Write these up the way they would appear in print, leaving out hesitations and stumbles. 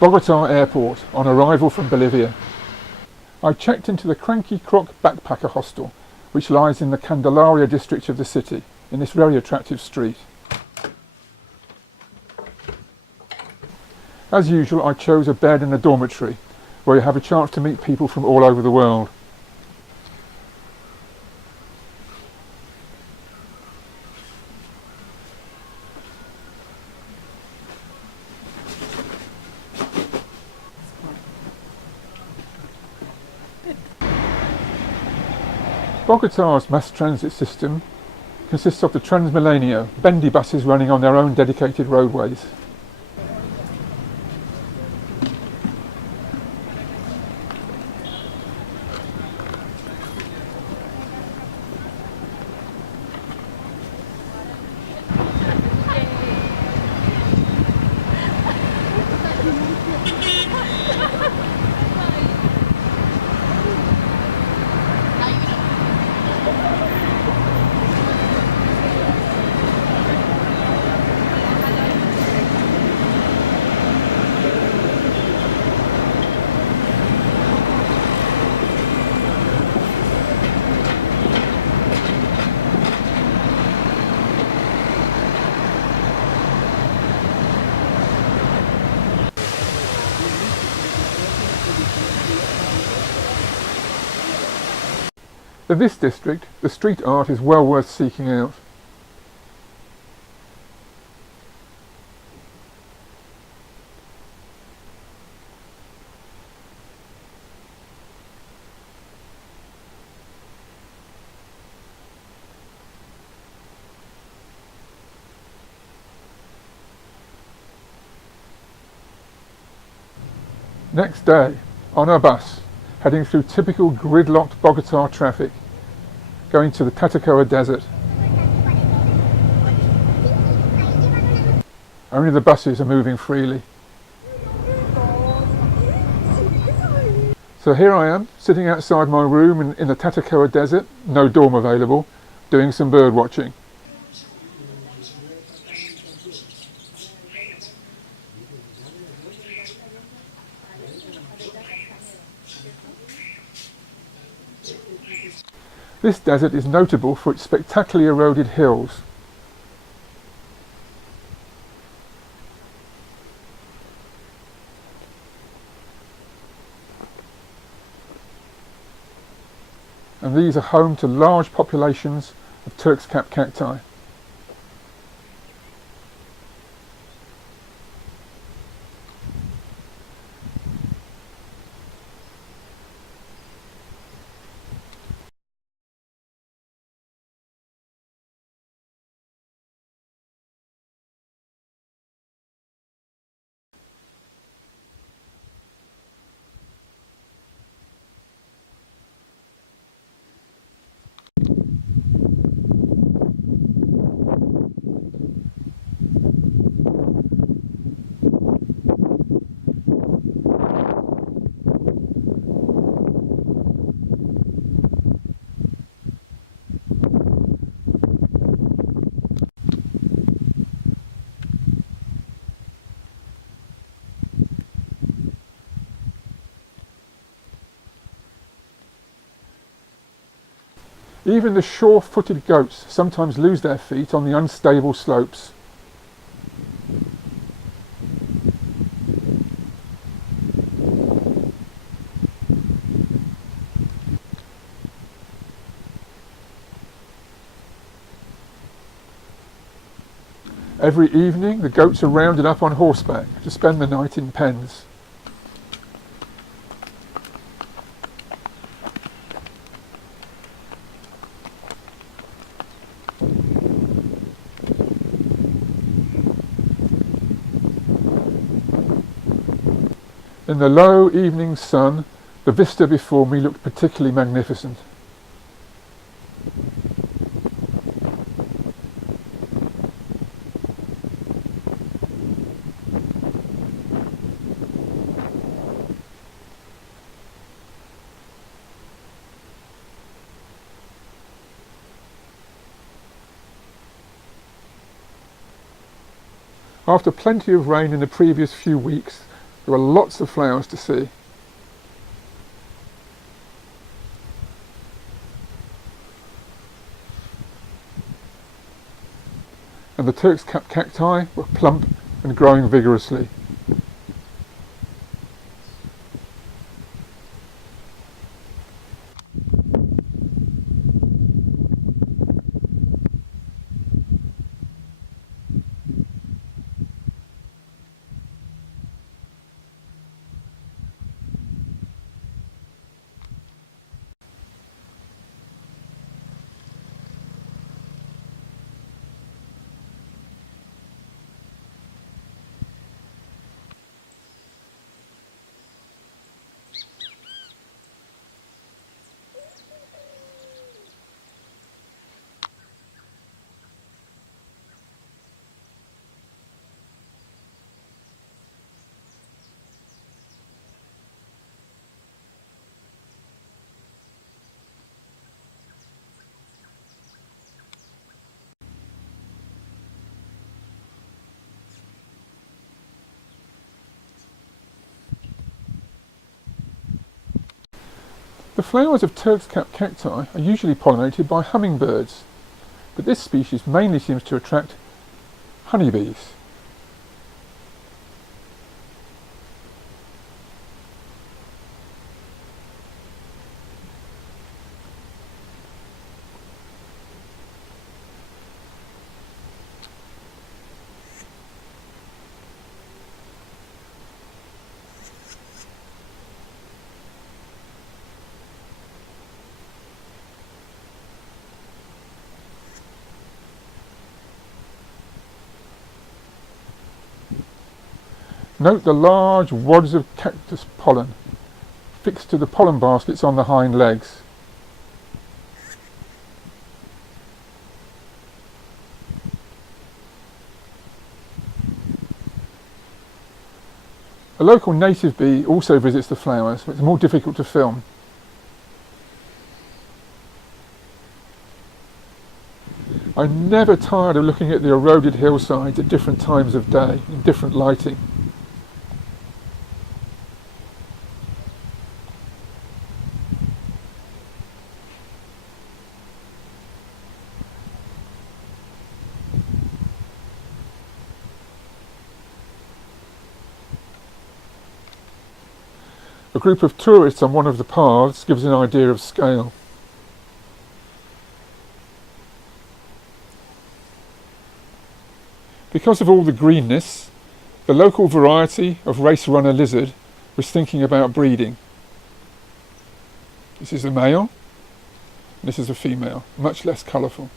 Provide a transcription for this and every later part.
Bogota Airport on arrival from Bolivia. I checked into the Cranky Croc Backpacker Hostel, which lies in the Candelaria district of the city, in this very attractive street. As usual, I chose a bed in a dormitory, where you have a chance to meet people from all over the world. Bogota's mass transit system consists of the Transmilenio, bendy buses running on their own dedicated roadways. For this district, the street art is well worth seeking out. Next day, on a bus, heading through typical gridlocked Bogota traffic, going to the Tatacoa Desert. Only the buses are moving freely. So here I am, sitting outside my room in the Tatacoa Desert, no dorm available, doing some bird watching. This desert is notable for its spectacularly eroded hills. And these are home to large populations of Turk's cap cacti. Even the sure-footed goats sometimes lose their feet on the unstable slopes. Every evening, the goats are rounded up on horseback to spend the night in pens. In the low evening sun, the vista before me looked particularly magnificent. After plenty of rain in the previous few weeks, There are lots of flowers to see. And the Turk's cap cacti were plump and growing vigorously. The flowers of Turk's cap cacti are usually pollinated by hummingbirds, but this species mainly seems to attract honeybees. Note the large wads of cactus pollen fixed to the pollen baskets on the hind legs. A local native bee also visits the flowers, but it's more difficult to film. I'm never tired of looking at the eroded hillsides at different times of day, in different lighting. A group of tourists on one of the paths gives an idea of scale. Because of all the greenness, the local variety of race runner lizard was thinking about breeding. This is a male, and this is a female, much less colourful.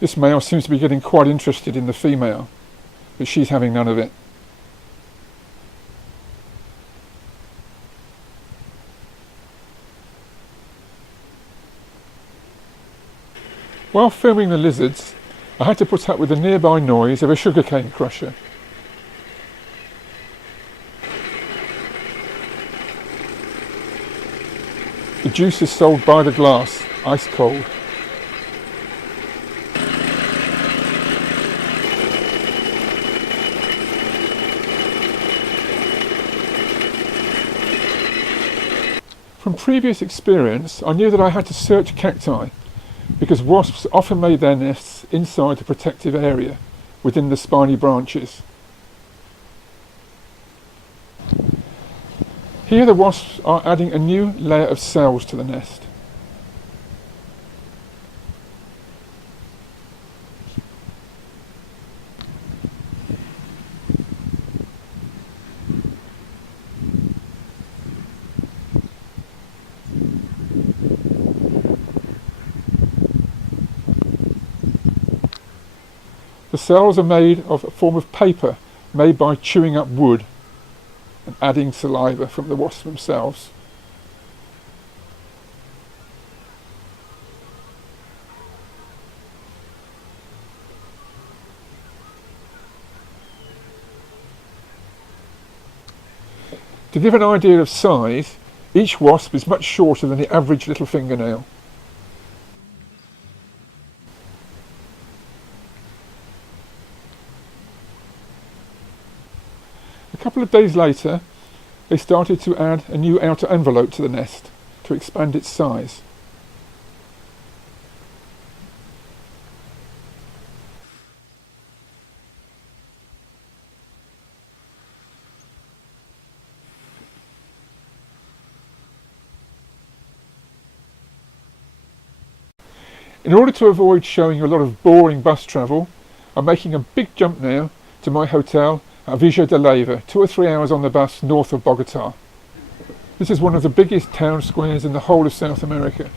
This male seems to be getting quite interested in the female, but she's having none of it. While filming the lizards, I had to put up with the nearby noise of a sugarcane crusher. The juice is sold by the glass, ice cold. From previous experience, I knew that I had to search cacti because wasps often made their nests inside the protective area within the spiny branches. Here the wasps are adding a new layer of cells to the nest. The cells are made of a form of paper made by chewing up wood and adding saliva from the wasps themselves To give an idea of size, each wasp is much shorter than the average little fingernail. A couple of days later, they started to add a new outer envelope to the nest to expand its size. In order to avoid showing you a lot of boring bus travel, I'm making a big jump now to my hotel at Villa de Leyva, 2 or 3 hours on the bus north of Bogota. This is one of the biggest town squares in the whole of South America.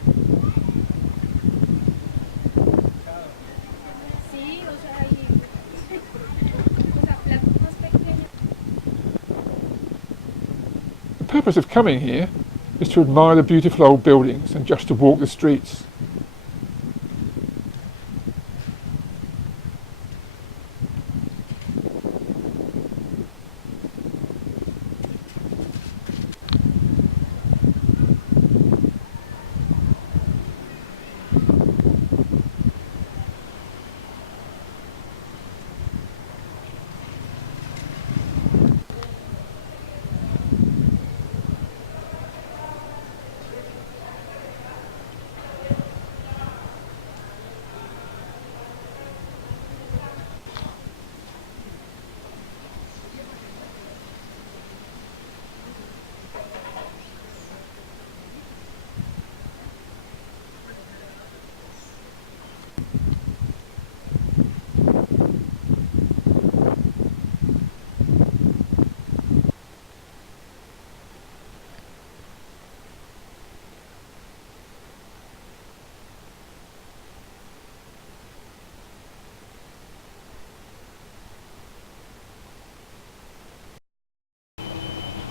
The purpose of coming here is to admire the beautiful old buildings and just to walk the streets.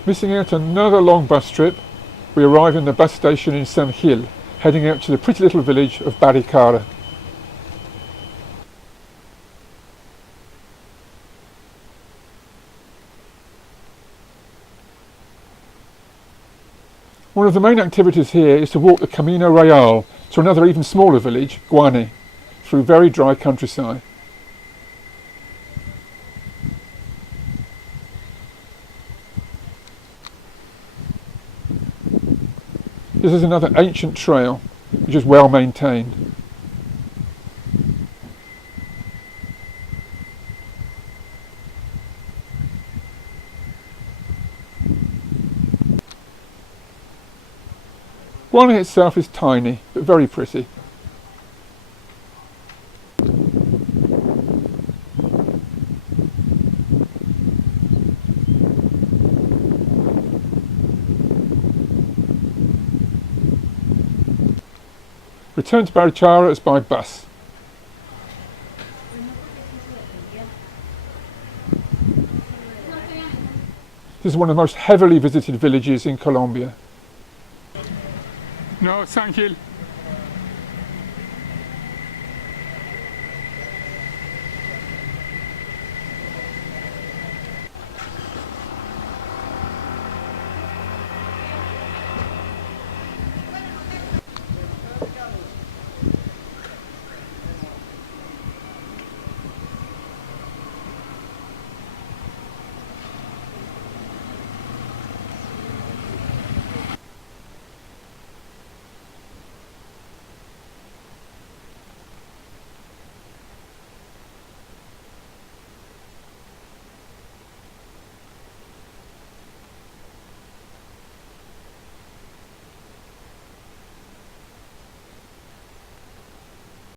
Missing out another long bus trip, we arrive in the bus station in San Gil, heading out to the pretty little village of Baricara. One of the main activities here is to walk the Camino Real to another even smaller village, Guane, through very dry countryside. This is another ancient trail, which is well maintained. Guane itself is tiny, but very pretty. Return to Baricara is by bus. This is one of the most heavily visited villages in Colombia. No, San Gil.